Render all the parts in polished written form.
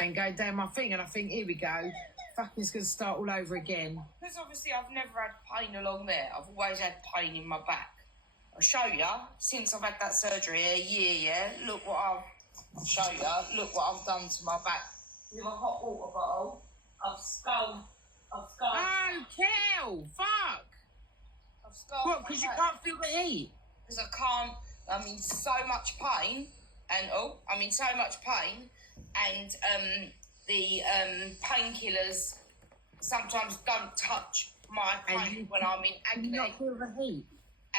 and go down my thing, and I think, here we go. Fucking it's going to start all over again. Because obviously I've never had pain along there. I've always had pain in my back. I'll show you, since I've had that surgery a year, yeah, I'll show you, look what I've done to my back. With a hot water bottle, I've scalded. Oh, Kel, fuck. I've scalded. What, because you can't feel the heat? Because I can't, I'm in so much pain, and the painkillers sometimes don't touch my pain when I'm in agony. You not feel the heat?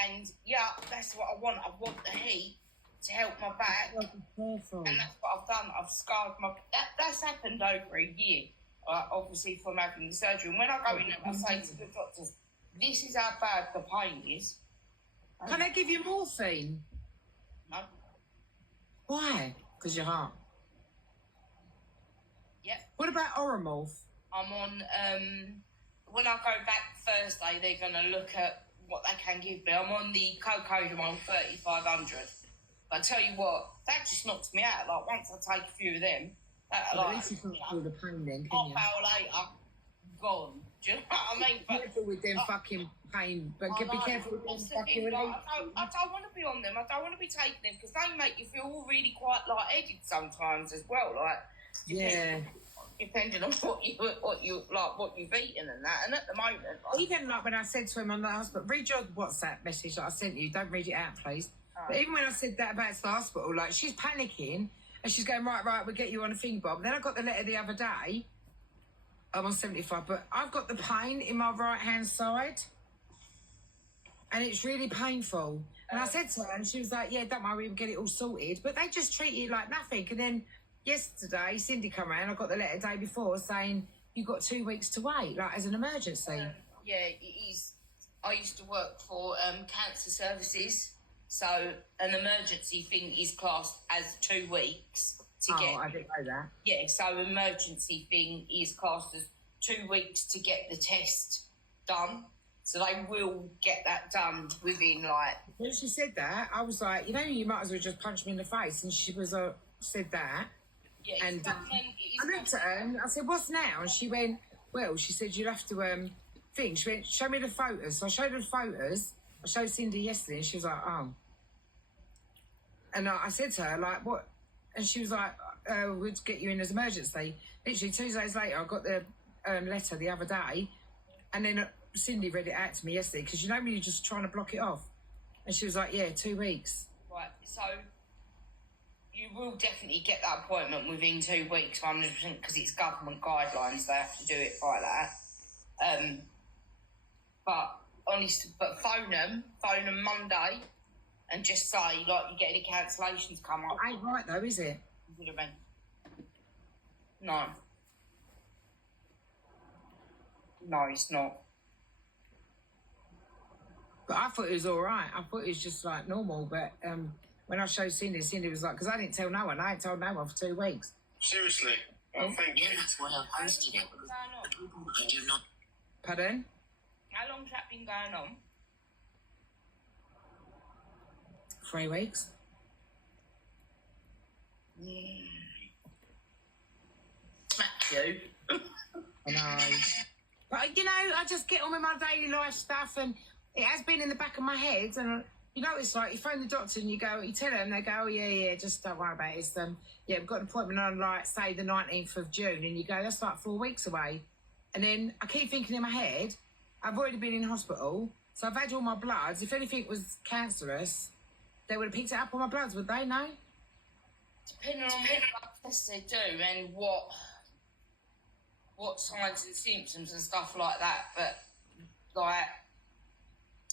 And yeah, that's what I want. I want the heat to help my back. Be careful. And that's what I've done. I've scarred my... That's happened over a year, obviously, from having the surgery. And when I go in and I say to the doctors, this is how bad the pain is. Can they give you morphine? No. Why? Because your heart. Yeah. What about Oromorph? I'm on... when I go back Thursday, they're going to look at what they can give me. I'm on the Cocodamol 3500. But I tell you what, that just knocks me out. Like, once I take a few of them, at least you can't feel the pain then, can you? Half hour later, gone. Do you know what I mean? But, careful with them fucking pain. But be careful with them fucking I don't want to be on them. I don't want to be taking them because they make you feel all really quite light-headed sometimes as well. Like, yeah. Depending on what you've eaten and that. And at the moment, like, even like when I said to him on the hospital, read your WhatsApp message that I sent you. Don't read it out, please. But even when I said that about the hospital, like, she's panicking and she's going, right, we'll get you on a thing, Bob. Then I got the letter the other day. I'm on 75, but I've got the pain in my right-hand side. And it's really painful. And I said to her, and she was like, yeah, don't worry, we'll get it all sorted. But they just treat it like nothing. And then yesterday, Cindy come around, I got the letter the day before saying, you've got 2 weeks to wait, like, as an emergency. Yeah, it is. I used to work for cancer services. So an emergency thing is classed as 2 weeks to get... I didn't know that. Yeah, so emergency thing is classed as 2 weeks to get the test done. So they will get that done within, like... When she said that, I was like, you might as well just punch me in the face. And she was said that. Yeah, and I looked at her and I said, what's now? And she went, well, she said, you'll have to think. She went, show me the photos. So I showed her the photos. I showed Cindy yesterday and she was like, oh. And I said to her, like, what? And she was like, we'll get you in as emergency. Literally 2 days later, I got the letter the other day. And then Cindy read it out to me yesterday because when you're just trying to block it off. And she was like, yeah, 2 weeks. Right, so you will definitely get that appointment within 2 weeks, 100%, because it's government guidelines. They have to do it like that. But phone them Monday and just say, like, you get any cancellations come up. Ain't right though, is it? Would have been. No. No, it's not. But I thought it was all right. I thought it was just like normal. But when I showed Cindy, Cindy was like, because I didn't tell no one. I ain't told no one for 2 weeks. Seriously? Oh, thank you. That's why I posted it. I do not. Pardon? How long's that been going on? 3 weeks. Smack you. I know. But, I just get on with my daily life stuff and it has been in the back of my head and, it's like you phone the doctor and you tell them, they go, oh, yeah, just don't worry about it. It's, we've got an appointment on, like, say, the 19th of June and you go, that's like 4 weeks away. And then I keep thinking in my head, I've already been in hospital, so I've had all my bloods. If anything was cancerous, they would have picked it up on my bloods, would they? No? Depending on what blood tests they do and what signs and symptoms and stuff like that, but, like,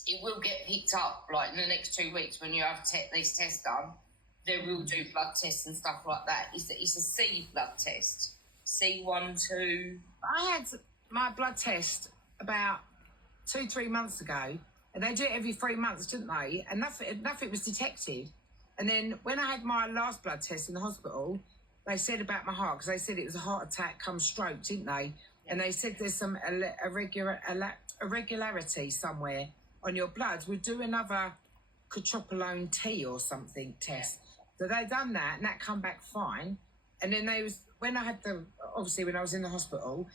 it will get picked up, like, in the next 2 weeks when you have these tests done. They will do blood tests and stuff like that. It's a C blood test. C1, 2... I had my blood test about 2-3 months ago, and they do it every 3 months, didn't they? And nothing was detected. And then when I had my last blood test in the hospital, they said about my heart, because they said it was a heart attack come stroke, didn't they? Yeah. And they said there's some irregularity somewhere on your bloods. We'll do another cotropolone T or something test. Yeah. So they done that, and that come back fine. And then when I had obviously when I was in the hospital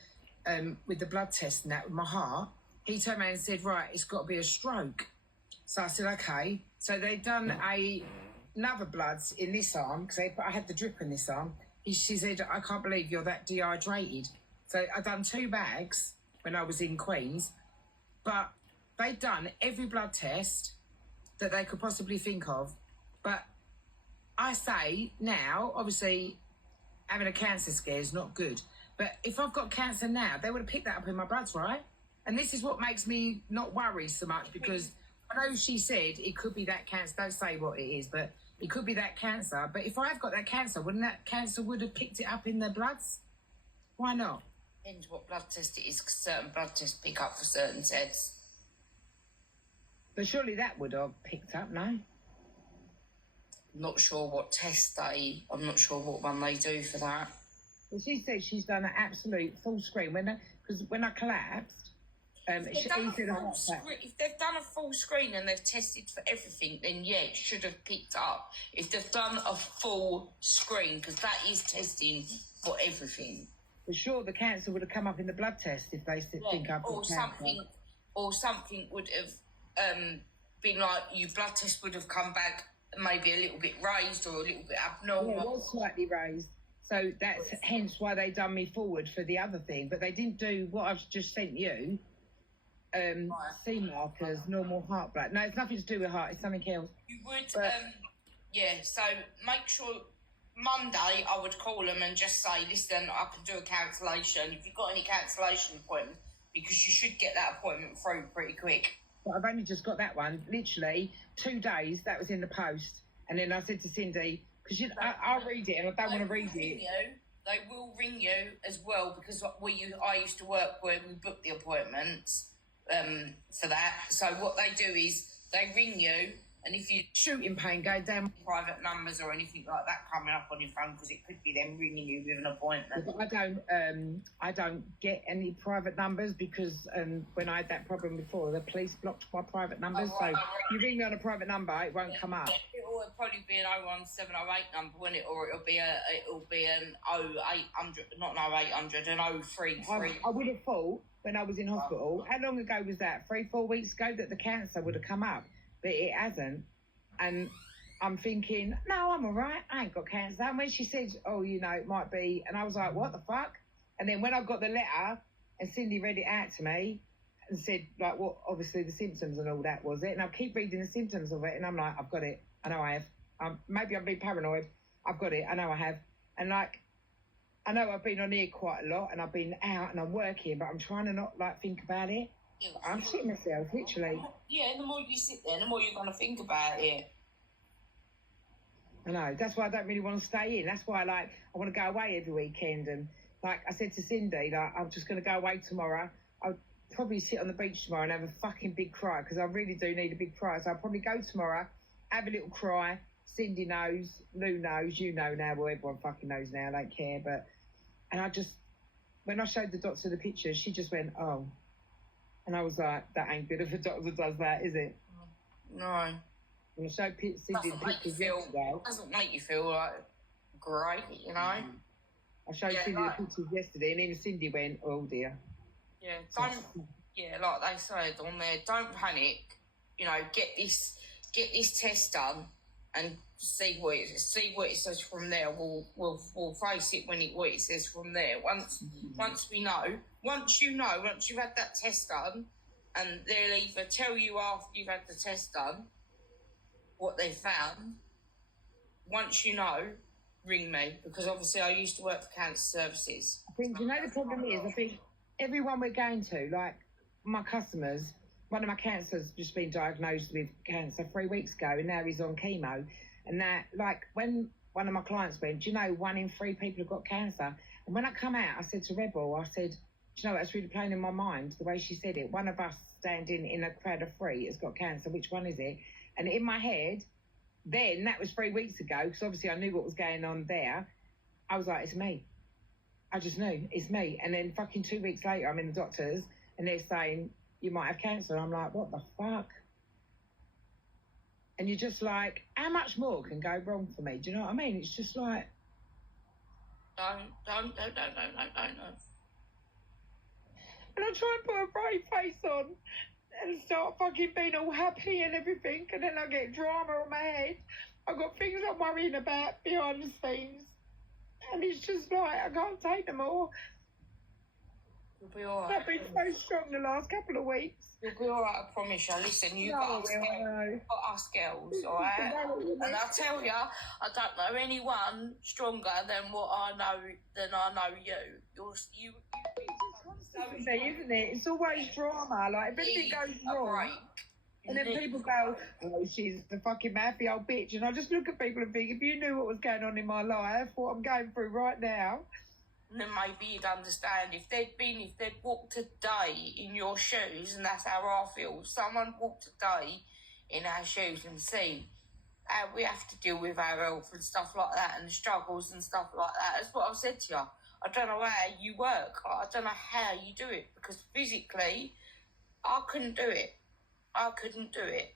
with the blood test and that with my heart, he turned around and said, right, it's got to be a stroke. So I said, okay. So they'd done another bloods in this arm, because I had the drip in this arm. She said, I can't believe you're that dehydrated. So I'd done 2 bags when I was in Queens, but they'd done every blood test that they could possibly think of. But I say now, obviously, having a cancer scare is not good. But if I've got cancer now, they would have picked that up in my bloods, right? And this is what makes me not worry so much, because I know she said it could be that cancer. Don't say what it is, but it could be that cancer. But if I've got that cancer, wouldn't that cancer would have picked it up in their bloods? Why not? Depends what blood test it is, because certain blood tests pick up for certain tests. But surely that would have picked up, no? Not sure what test I'm not sure what one they do for that. Well, she said she's done an absolute full screen. Because when I collapsed, if they've done a full screen and they've tested for everything, then yeah, it should have picked up. If they've done a full screen, because that is testing for everything. For sure, the cancer would have come up in the blood test if they think I've got cancer. Or something would have been like, your blood test would have come back maybe a little bit raised or a little bit abnormal. Yeah, it was slightly raised. So that's hence why they done me forward for the other thing. But they didn't do what I've just sent you. C markers, normal heart blood. No, it's nothing to do with heart. It's something else. You would, so make sure Monday I would call them and just say, listen, I can do a cancellation. If you've got any cancellation appointment, because you should get that appointment through pretty quick. But I've only just got that one. Literally 2 days, that was in the post. And then I said to Cindy, because I'll read it and I don't want to read it. They will ring you as well, because I used to work where we booked the appointments for that. So what they do is they ring you, and if you shooting pain go down, private numbers or anything like that coming up on your phone, because it could be them ringing you with an appointment. But I don't get any private numbers, because when I had that problem before, the police blocked my private numbers. So you ring me on a private number, it won't come up. It'll probably be an 01708 number, won't it? Or it'll be an 0800, not an 0800, an 033. I would have thought when I was in hospital, how long ago was that? 3-4 weeks ago, that the cancer would have come up. But it hasn't. And I'm thinking, no, I'm all right. I ain't got cancer. And when she said, oh, it might be, and I was like, what the fuck? And then when I got the letter and Cindy read it out to me and said, like, what, obviously the symptoms and all that was it. And I keep reading the symptoms of it and I'm like, I've got it. I know I have. Maybe I'm being paranoid. I've got it. I know I have. And like, I know I've been on here quite a lot and I've been out and I'm working, but I'm trying to not like think about it. I'm shitting myself, literally. Yeah, the more you sit there, the more you're going to think about it. I know. That's why I don't really want to stay in. That's why, I want to go away every weekend. And, like I said to Cindy, I'm just going to go away tomorrow. I'll probably sit on the beach tomorrow and have a fucking big cry, because I really do need a big cry. So I'll probably go tomorrow, have a little cry. Cindy knows, Lou knows, you know now. Well, everyone fucking knows now. I don't care. And I just, when I showed the doctor the pictures, she just went, oh. And I was like, that ain't good if a doctor does that, is it? No. When I showed Cindy the pictures yesterday. It doesn't make you feel like great, you know? I showed Cindy the pictures yesterday, and even Cindy went, oh dear. Yeah, like they said on there, don't panic. Get this test done and see what it says from there. We'll face it what it says from there. Once you've had that test done, and they'll either tell you after you've had the test done what they found. Once you know, ring me, because obviously I used to work for cancer services. I think the problem is, I think everyone we're going to, like my customers, one of my cancers just been diagnosed with cancer 3 weeks ago, and now he's on chemo. And that, like, when one of my clients went, 1 in 3 people have got cancer. And when I come out, I said to Rebel, I said, that's really playing in my mind, the way she said it. One of us standing in a crowd of 3 has got cancer. Which one is it? And in my head, then, that was 3 weeks ago, because obviously I knew what was going on there. I was like, it's me. I just knew, it's me. And then fucking 2 weeks later, I'm in the doctors, and they're saying, you might have cancer. And I'm like, what the fuck? And you're just like, how much more can go wrong for me? Do you know what I mean? It's just like, Don't. And I try and put a brave face on and start fucking being all happy and everything, and then I get drama on my head. I've got things I'm worrying about behind the scenes, and it's just like I can't take them all. You'll be alright. I've been so strong the last couple of weeks. You'll be alright, I promise you. Listen, you've got us girls, alright? And I tell you, I don't know anyone stronger than I know you. You isn't it? It's always drama. Like, if anything goes wrong, and then people go, oh, she's the fucking mathy old bitch. And I just look at people and think, if you knew what was going on in my life, what I'm going through right now, then maybe you'd understand. If they'd walked a day in your shoes, and that's how I feel. If someone walked a day in our shoes and see how we have to deal with our health and stuff like that, and the struggles and stuff like that. That's what I've said to you. I don't know how you work. I don't know how you do it, because physically, I couldn't do it. I couldn't do it.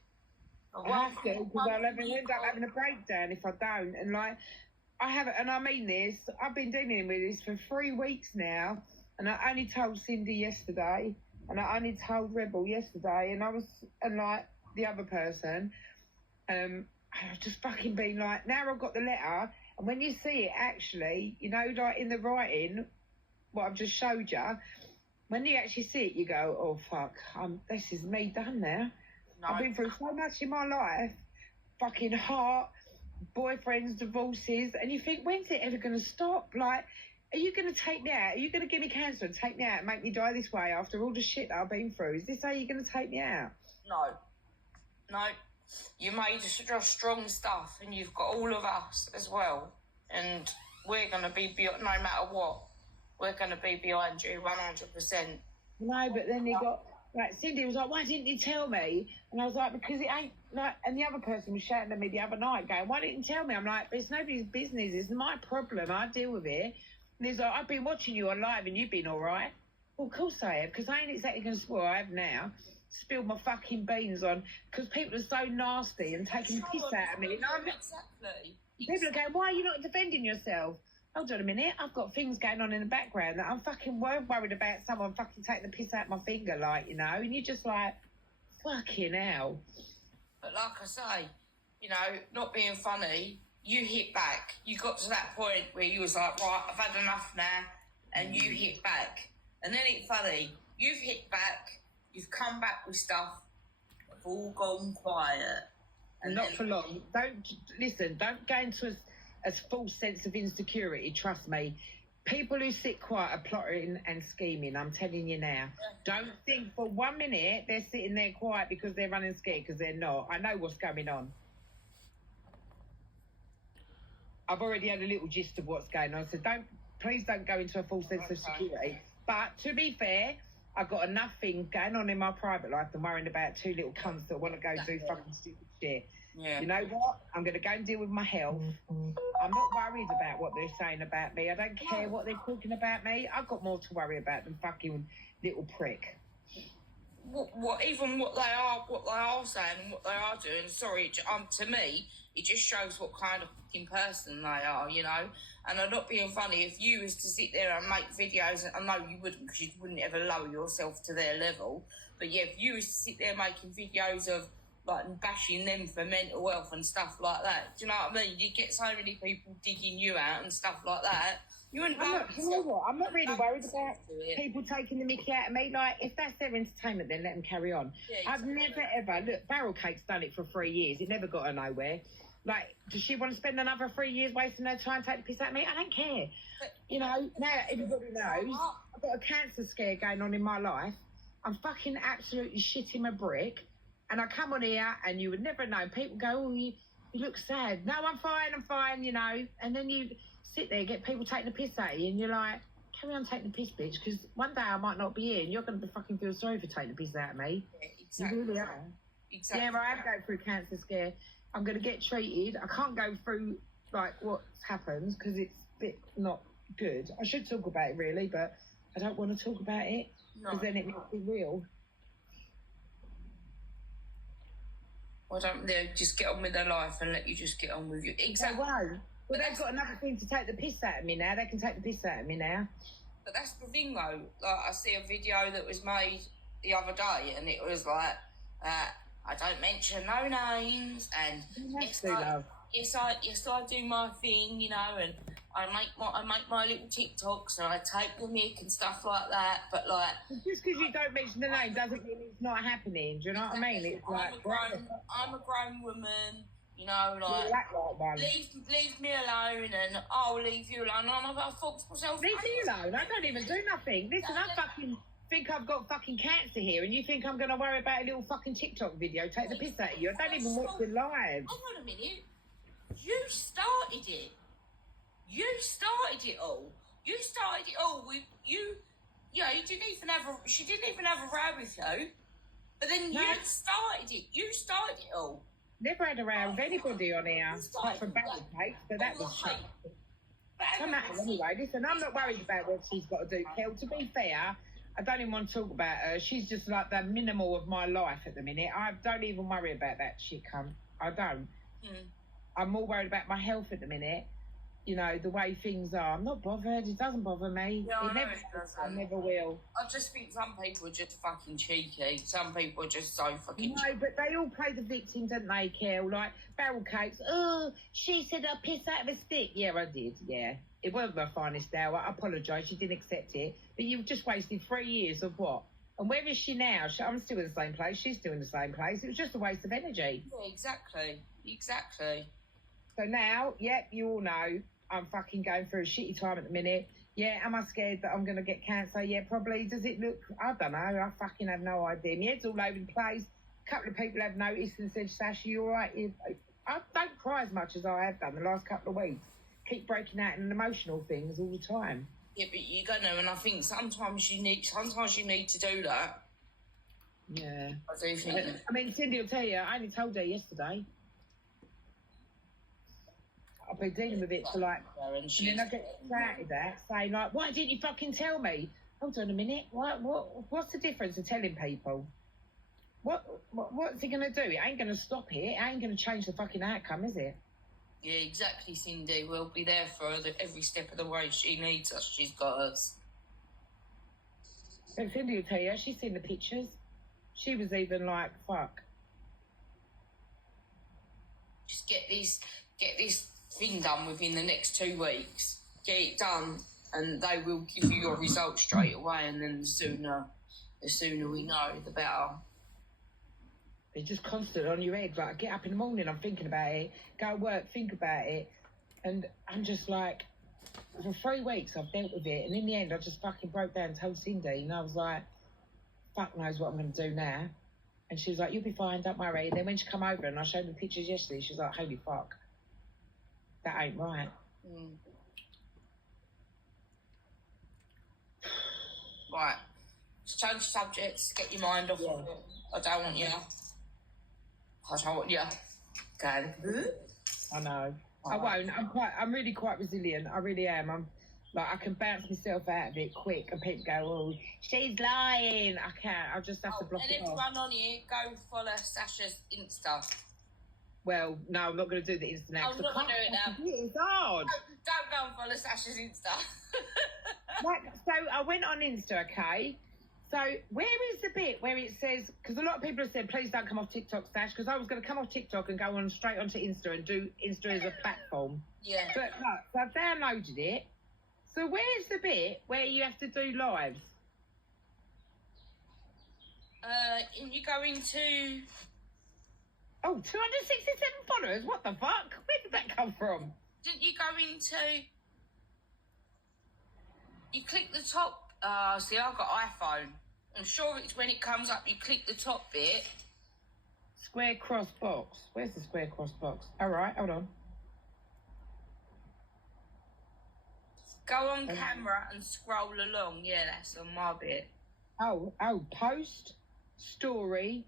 I have to, because I'll end up having a breakdown if I don't. And like, I haven't, and I mean this, I've been dealing with this for 3 weeks now, and I only told Cindy yesterday, and I only told Rebel yesterday, and like the other person, I've just fucking been like, now I've got the letter, and when you see it actually, you know, like in the writing, what I've just showed you, when you actually see it, you go, oh fuck, this is me done now. No. I've been through so much in my life, fucking heart, boyfriends, divorces, and you think, when's it ever going to stop? Like, are you going to take me out? Are you going to give me cancer and take me out and make me die this way after all the shit that I've been through? Is this how you're going to take me out? No. You made strong stuff, and you've got all of us as well, and we're going to be, no matter what, we're going to be behind you 100%. No, but then you got, like, Cindy was like, why didn't you tell me? And I was like, because it ain't, like, and the other person was shouting at me the other night going, why didn't you tell me? I'm like, but it's nobody's business. It's my problem. I deal with it. And he's like, I've been watching you on live and you've been all right. Well, of course I have, because I ain't exactly going to spoil. I have now spilled my fucking beans on, because people are so nasty and taking the piss out of me. Exactly. People are going, why are you not defending yourself? Hold on a minute, I've got things going on in the background that I'm fucking worried about someone fucking taking the piss out of my finger, like, you know, and you're just like, fucking hell. But like I say, you know, not being funny, you hit back. You got to that point where you was like, right, I've had enough now, and you hit back. And then it's funny, you've hit back, you've come back with stuff, it's all gone quiet. And not for long. Don't go into a false sense of insecurity, trust me. People who sit quiet are plotting and scheming, I'm telling you now. Don't think for 1 minute they're sitting there quiet because they're running scared, because they're not. I know what's going on. I've already had a little gist of what's going on, so please don't go into a false sense of security. But to be fair, I've got enough things going on in my private life than worrying about two little cunts that want to go do fucking stupid shit. Yeah. You know what? I'm going to go and deal with my health. I'm not worried about what they're saying about me. I don't care what they're talking about me. I've got more to worry about than fucking little prick. What they are saying and what they are doing, sorry, to me, it just shows what kind of fucking person they are, you know. And I'm not being funny. If you was to sit there and make videos, and I know you wouldn't, because you wouldn't ever lower yourself to their level. But yeah, if you was to sit there making videos of like bashing them for mental health and stuff like that, do you know what I mean? You get so many people digging you out and stuff like that. You wouldn't. You know what? I'm not really worried about people taking the mickey out of me. Like, if that's their entertainment, then let them carry on. Yeah, I've never ever Barrel Cake's done it for 3 years. It never got her nowhere. Like, does she want to spend another 3 years wasting her time take the piss out of me? I don't care. You know, now everybody knows I've got a cancer scare going on in my life. I'm fucking absolutely shitting my brick. And I come on here and you would never know. People go, oh, you look sad. No, I'm fine, you know. And then you sit there, get people taking the piss out of you, and you're like, carry on taking the piss, bitch, because one day I might not be here and you're going to fucking feel sorry for taking the piss out of me. Yeah, exactly. You really are. Exactly. Yeah, I am going through a cancer scare. I'm going to get treated. I can't go through, like, what's happened because it's a bit not good. I should talk about it, really, but I don't want to talk about it because then it makes it real. Why don't they just get on with their life and let you just get on with you? Exactly. Well, they've got another thing to take the piss out of me now. They can take the piss out of me now. But that's the thing, though. Like, I see a video that was made the other day, and it was like, I don't mention no names, and yes, I do my thing, you know, and I make my little TikToks, and I take the mic and stuff like that. But like, just because you don't mention the name doesn't mean it's not happening. Do you know what I mean? It's like I'm a grown woman. You know, like, leave me alone, and I'll leave you alone. I'm about to fox myself. Leave me alone. I don't even do nothing. Listen, I fucking think I've got fucking cancer here, and you think I'm going to worry about a little fucking TikTok video? Take the piss out of you. I don't even watch the live. Hold on a minute. You started it. You started it all. You started it all with you. You know, she didn't even have a row with you. But then you started it. You started it all. Never had a row with anybody on here, apart from barrel cakes, but that was shit. No matter anyway. Listen, I'm not worried about what she's got to do, Kel. To be fair, I don't even want to talk about her. She's just like the minimal of my life at the minute. I don't even worry about that shit, cunt. I don't. I'm more worried about my health at the minute. You know, the way things are. I'm not bothered. It doesn't bother me. Yeah, I never will. I just think some people are just fucking cheeky. Some people are just so fucking cheeky. No, but they all play the victim, don't they, Kel? Like, barrel cakes. Oh, she said I piss out of a stick. Yeah, I did, yeah. It wasn't my finest hour. I apologise. She didn't accept it. But you've just wasted 3 years of what? And where is she now? I'm still in the same place. She's still in the same place. It was just a waste of energy. Yeah, exactly. Exactly. So now, yep, you all know, I'm fucking going through a shitty time at the minute. Yeah, am I scared that I'm going to get cancer? Yeah, probably. Does it look... I don't know. I fucking have no idea. My head's all over the place. A couple of people have noticed and said, Sash, you all right? I don't cry as much as I have done the last couple of weeks. Keep breaking out in emotional things all the time. Yeah, but you're gonna, and I think sometimes you need to do that. Yeah. I do think. I mean, Cindy will tell you, I only told her yesterday. I've been dealing with it for like, and then I get shouted at, saying like, why didn't you fucking tell me? Hold on a minute, what's the difference of telling people? What's he going to do? It ain't going to stop it. It ain't going to change the fucking outcome, is it? Yeah, exactly, Cindy. We'll be there for her every step of the way. She needs us. She's got us. And Cindy will tell you, she's seen the pictures. She was even like, fuck. Just get this thing done within the next 2 weeks. Get it done, and they will give you your results straight away. And then the sooner we know, the better. It's just constant on your head. Like, I get up in the morning, I'm thinking about it. Go to work, think about it. And I'm just like, for 3 weeks I've dealt with it. And in the end, I just fucking broke down and told Cindy. And I was like, fuck knows what I'm going to do now. And she was like, you'll be fine, don't worry. And then when she come over and I showed her the pictures yesterday, she was like, holy fuck. That ain't right. Right. Just change subjects, get your mind off of it. I don't want you. Okay. I know. I won't. I'm really quite resilient. I really am. I'm like, I can bounce myself out of it quick, and people go, "Oh, she's lying." I can't. I'll just have to block it off. And everyone on here, go follow Sasha's Insta. Well, no, I'm not going to do the Insta now. I'm not going to do it now. It's hard. Don't go and follow Sasha's Insta. So I went on Insta, okay? So where is the bit where it says, because a lot of people have said, please don't come off TikTok, Sash, because I was going to come off TikTok and go on straight onto Insta and do Insta as a platform. Yeah. But no, so I've downloaded it. So where's the bit where you have to do lives? And you go into... Oh, 267 followers? What the fuck? Where did that come from? Didn't you go into... You click the top... see, I've got iPhone. I'm sure it's when it comes up, you click the top bit. Square cross box. Where's the square cross box? All right, hold on. Go on camera and scroll along. Yeah, that's on my bit. Oh, post, story.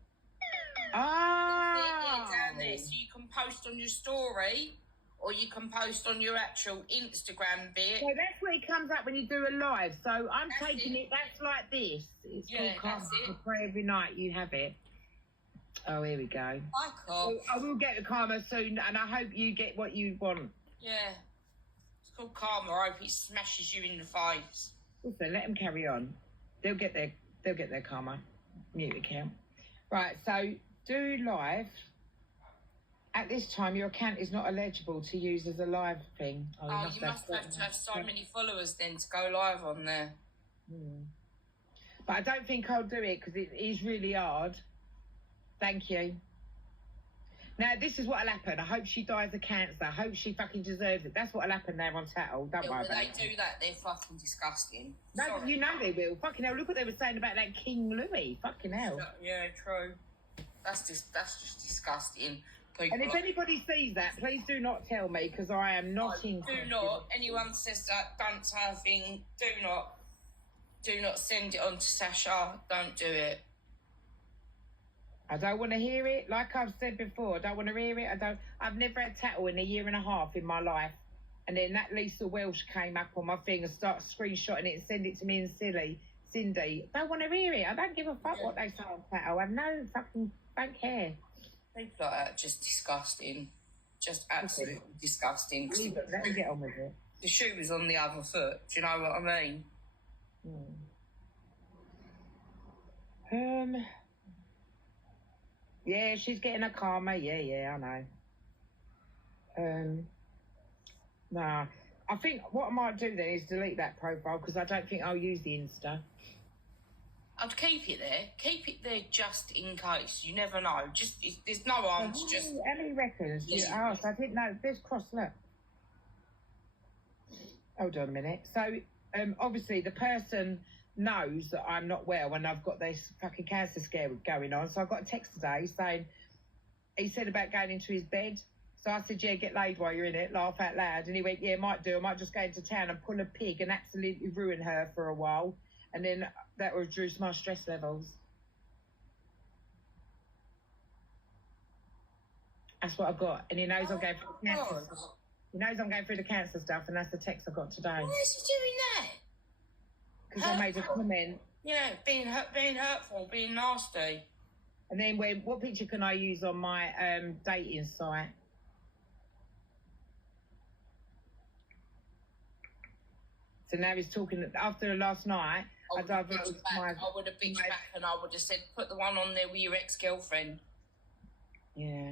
Yeah, down there. So you can post on your story, or you can post on your actual Instagram bit. So that's what it comes up when you do a live. So I'm taking it. That's like this. It's called Karma. I pray every night you have it. Oh, here we go. I will get the karma soon, and I hope you get what you want. Yeah. called karma. I hope it smashes you in the face. Also, let them carry on. They'll get their karma. Mute account. Right, so do live. At this time, your account is not eligible to use as a live thing. You must have to have so many followers then to go live on there. But I don't think I'll do it because it is really hard. Thank you. Now, this is what'll happen. I hope she dies of cancer. I hope she fucking deserves it. That's what'll happen there on Tattle. Don't worry about it. When they do that, they're fucking disgusting. No, Sorry. you know they will. Fucking hell, look what they were saying about that King Louis. Fucking hell. Yeah, true. That's just disgusting. People And if anybody sees that, please do not tell me because I am not in. Do not. Anyone says that, don't say a thing. Do not send it on to Sasha. Don't do it. I don't want to hear it. Like I've said before, I don't want to hear it. I've never had Tattle in a year and a half in my life. And then that Lisa Welsh came up on my thing and started screenshotting it and send it to me and Cindy. Don't want to hear it. I don't give a fuck what they say on Tattle. I have no fucking, don't care. People like that are just disgusting. Just absolutely disgusting. Leave it. Let me get on with it. The shoe was on the other foot. Do you know what I mean? Yeah, she's getting a karma. Yeah, I know. Nah. I think what I might do then is delete that profile because I don't think I'll use the Insta. I'd keep it there. Keep it there just in case. You never know. There's no harm to just... How many reckons? I didn't know. There's cross, look. Hold on a minute. So, obviously, the person knows that I'm not well and I've got this fucking cancer scare going on. So I got a text today saying, he said about going into his bed. So I said, yeah, get laid while you're in it, laugh out loud. And he went, yeah, might do. I might just go into town and pull a pig and absolutely ruin her for a while. And then that will reduce my stress levels. That's what I've got. And he knows I'm going through the cancer stuff. He knows I'm going through the cancer stuff, and that's the text I got today. Why is he doing that? Because I made a comment. Yeah, being hurtful, being nasty. And then what picture can I use on my dating site? So now he's talking, after last night, I would have bitched back and I would have said, put the one on there with your ex-girlfriend. Yeah.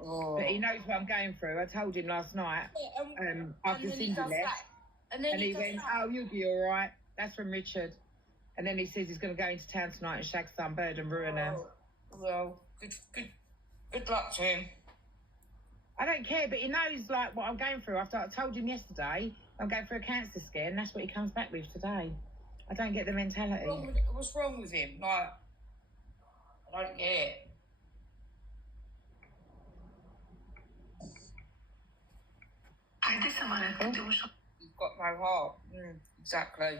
Oh. But he knows what I'm going through. I told him last night, after Cindy left. And he went, oh, you'll be all right. That's from Richard. And then he says he's going to go into town tonight and shag some bird and ruin her. Well, good luck to him. I don't care, but he knows like what I'm going through. After I told him yesterday, I'm going through a cancer scare, and that's what he comes back with today. I don't get the mentality. What's wrong with him? Like, I don't get it. You've got no heart. Exactly.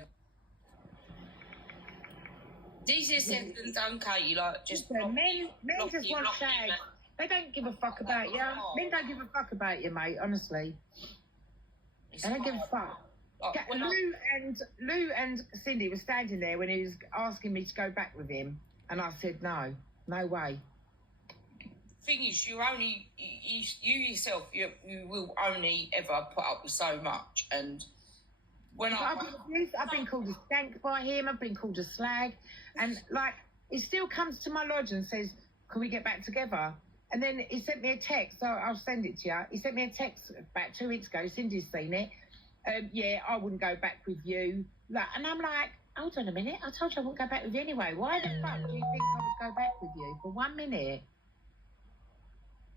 These are said and done, Katie. Like, just men just want shag. They don't give a fuck about you. Men don't give a fuck about you, mate. Honestly, they don't give a fuck. Like, Lou and Cindy were standing there when he was asking me to go back with him, and I said no way. Thing is, you yourself, you will only ever put up with so much. And when I've been called a stank by him, I've been called a slag, and like he still comes to my lodge and says, "Can we get back together?" And then he sent me a text, so I'll send it to you. He sent me a text about 2 weeks ago. Cindy's seen it. Yeah, I wouldn't go back with you. Like, and I'm like, hold on a minute. I told you I wouldn't go back with you anyway. Why the fuck do you think I would go back with you for 1 minute?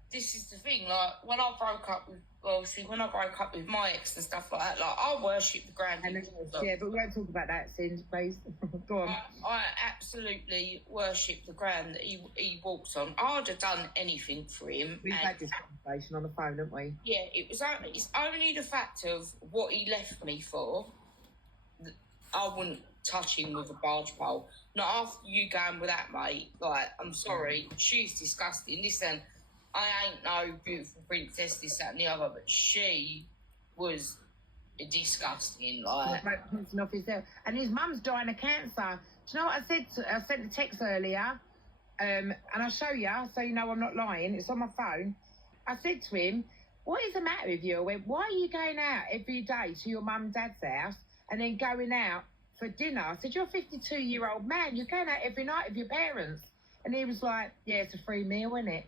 This is the thing, like, when I broke up with my ex and stuff like that, like, I worship the ground. Yeah, but we won't talk about that, Cindy, please. Go on. I absolutely worship the ground that he walks on. I'd have done anything for him. We've had this conversation on the phone, haven't we? Yeah, it's only the fact of what he left me for. I wouldn't touch him with a barge pole. Not after you going with that, mate. Like, I'm sorry, she's disgusting. Listen, I ain't no beautiful princess, this, that and the other, but she was disgusting. Like, and his mum's dying of cancer. Do you know what I said? I sent a text earlier, and I'll show you so you know I'm not lying. It's on my phone. I said to him, what is the matter with you? I went, why are you going out every day to your mum and dad's house and then going out for dinner? I said, you're a 52-year-old man. You're going out every night with your parents. And he was like, yeah, it's a free meal, isn't it?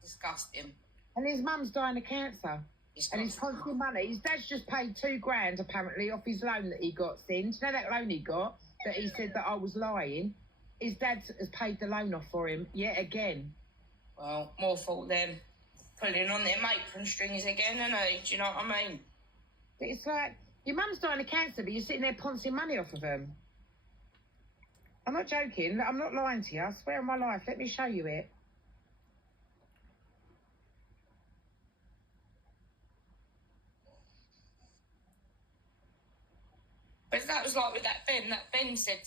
Disgusting. And his mum's dying of cancer. Disgusting. And he's costing money. His dad's just paid $2,000 apparently off his loan that he got sent. You know that loan he got that he said that I was lying? His dad has paid the loan off for him yet again. Well, more fault them pulling on their apron strings again, isn't it? Do you know what I mean? It's like, your mum's dying of cancer, but you're sitting there pouncing money off of them. I'm not joking. I'm not lying to you. I swear on my life. Let me show you it. But that was like with that Ben. That Ben said